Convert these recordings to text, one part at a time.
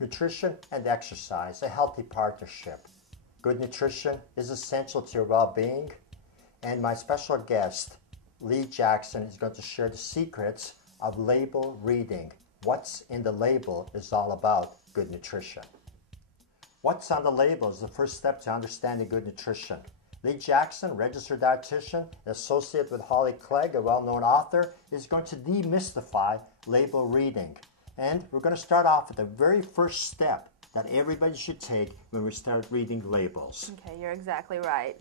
Nutrition and exercise, a healthy partnership. Good nutrition is essential to your well-being, and my special guest, Lee Jackson, is going to share the secrets of label reading. What's in the label is all about good nutrition. What's on the label is the first step to understanding good nutrition. Lee Jackson, registered dietitian, associate with Holly Clegg, a well-known author, is going to demystify label reading. And we're going to start off with the very first step that everybody should take when we start reading labels. Okay, you're exactly right.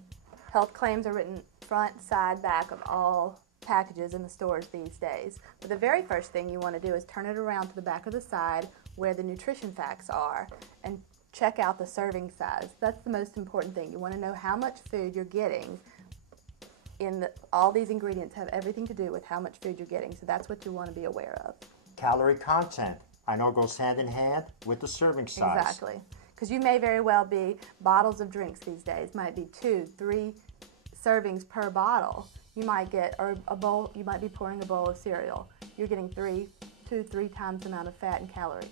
Health claims are written front, side, back of all packages in the stores these days. But the very first thing you want to do is turn it around to the back of the side where the nutrition facts are and check out the serving size. That's the most important thing. You want to know how much food you're getting. All these ingredients have everything to do with how much food you're getting, so that's what you want to be aware of. Calorie content, I know, goes hand in hand with the serving size. Exactly, because you may very well be, bottles of drinks these days might be 2, 3 servings per bottle. You might get, or a bowl, you might be pouring a bowl of cereal. You're getting 2, 3 times the amount of fat and calories.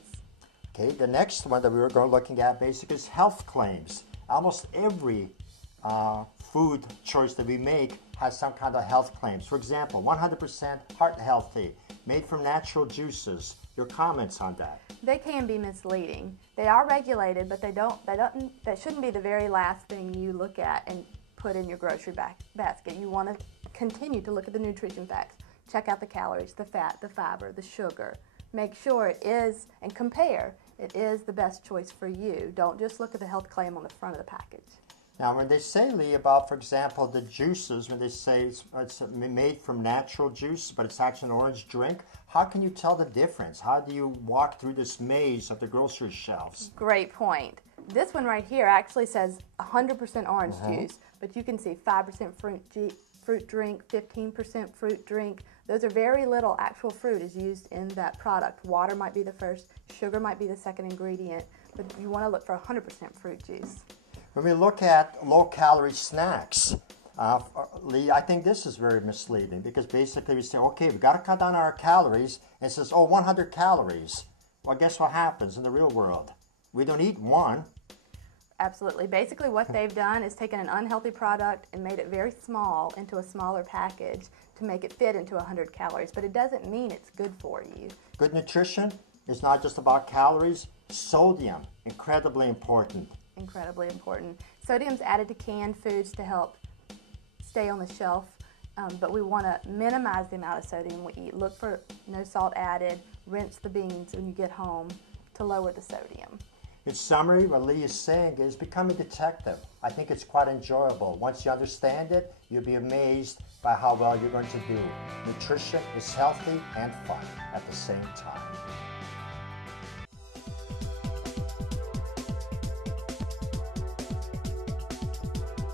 Okay, the next one that we were looking at basically is health claims. Almost every food choice that we make has some kind of health claims. For example, 100% heart healthy, made from natural juices. Your comments on that? They can be misleading. They are regulated, but that shouldn't be the very last thing you look at and put in your grocery basket. You want to continue to look at the nutrition facts. Check out the calories, the fat, the fiber, the sugar. Make sure it is, and compare, it is the best choice for you. Don't just look at the health claim on the front of the package. Now, when they say, Lee, about, for example, the juices, when they say it's made from natural juice, but it's actually an orange drink, how can you tell the difference? How do you walk through this maze of the grocery shelves? Great point. This one right here actually says 100% orange juice, but you can see 5% fruit drink, 15% fruit drink. Those are very little actual fruit is used in that product. Water might be the first, sugar might be the second ingredient, but you want to look for 100% fruit juice. When we look at low-calorie snacks, Lee, I think this is very misleading because basically we say, okay, we've got to cut down our calories, and it says, oh, 100 calories. Well, guess what happens in the real world? We don't eat one. Absolutely. Basically what they've done is taken an unhealthy product and made it very small into a smaller package to make it fit into 100 calories, but it doesn't mean it's good for you. Good nutrition is not just about calories. Sodium, incredibly important. Incredibly important. Sodium's added to canned foods to help stay on the shelf, but we want to minimize the amount of sodium we eat. Look for no salt added. Rinse the beans when you get home to lower the sodium. In summary, what Lee is saying is become a detective. I think it's quite enjoyable. Once you understand it, you'll be amazed by how well you're going to do. Nutrition is healthy and fun at the same time.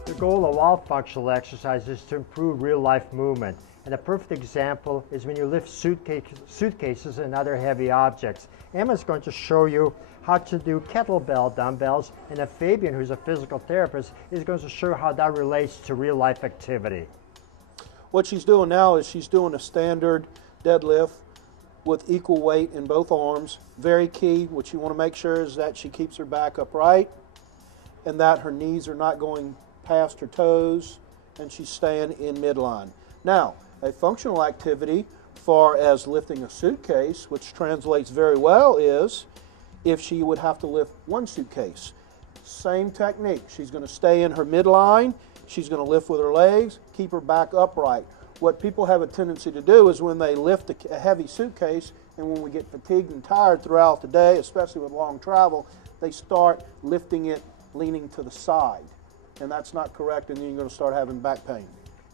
The goal of all functional exercise is to improve real-life movement. And a perfect example is when you lift suitcases and other heavy objects. Emma's going to show you how to do kettlebell dumbbells, and then Fabian, who's a physical therapist, is going to show how that relates to real-life activity. What she's doing now is she's doing a standard deadlift with equal weight in both arms. Very key. What you want to make sure is that she keeps her back upright and that her knees are not going past her toes and she's staying in midline. Now, a functional activity far as lifting a suitcase, which translates very well, is if she would have to lift one suitcase. Same technique. She's going to stay in her midline. She's going to lift with her legs, keep her back upright. What people have a tendency to do is when they lift a heavy suitcase and when we get fatigued and tired throughout the day, especially with long travel, they start lifting it leaning to the side. And that's not correct, and then you're going to start having back pain.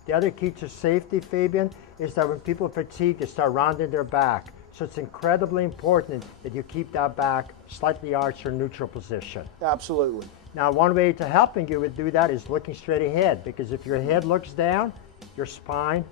The other key to safety, Fabian, is that when people fatigue, they start rounding their back. So it's incredibly important that you keep that back slightly arched or neutral position. Absolutely. Now, one way to helping you with do that is looking straight ahead, because if your head looks down, your spine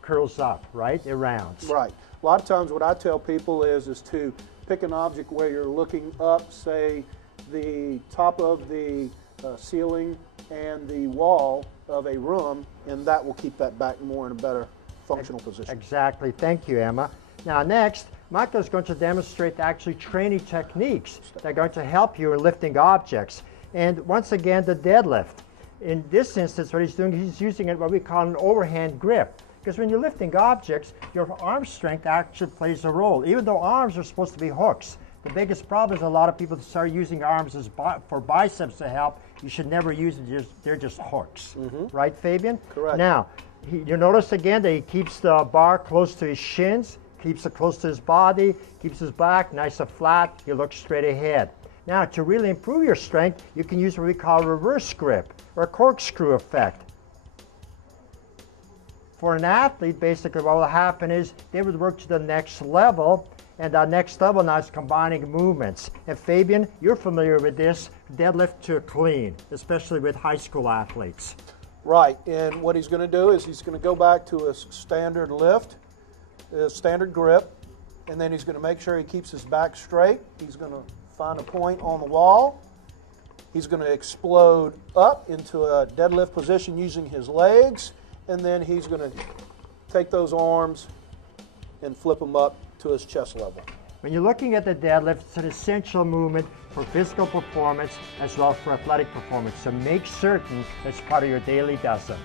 curls up, right? It rounds. Right. A lot of times what I tell people is to pick an object where you're looking up, say the top of the ceiling and the wall of a room, and that will keep that back more in a better functional position. Exactly. Thank you, Emma. Now next, Michael is going to demonstrate actually training techniques that are going to help you in lifting objects. And once again, the deadlift. In this instance, what he's doing, he's using it what we call an overhand grip. Because when you're lifting objects, your arm strength actually plays a role. Even though arms are supposed to be hooks, the biggest problem is a lot of people start using arms as for biceps to help. You should never use it, they're just hooks. Right, Fabian? Correct. Now, you notice again that he keeps the bar close to his shins, keeps it close to his body, keeps his back nice and flat, he looks straight ahead. Now, to really improve your strength, you can use what we call reverse grip or corkscrew effect. For an athlete, basically what will happen is they would work to the next level, and that next level now is combining movements. And Fabian, you're familiar with this, deadlift to clean, especially with high school athletes. Right, and what he's going to do is he's going to go back to a standard lift, a standard grip, and then he's going to make sure he keeps his back straight. He's going to find a point on the wall. He's going to explode up into a deadlift position using his legs, and then he's going to take those arms and flip them up to his chest level. When you're looking at the deadlift, it's an essential movement for physical performance as well as for athletic performance. So make certain that's part of your daily dozen.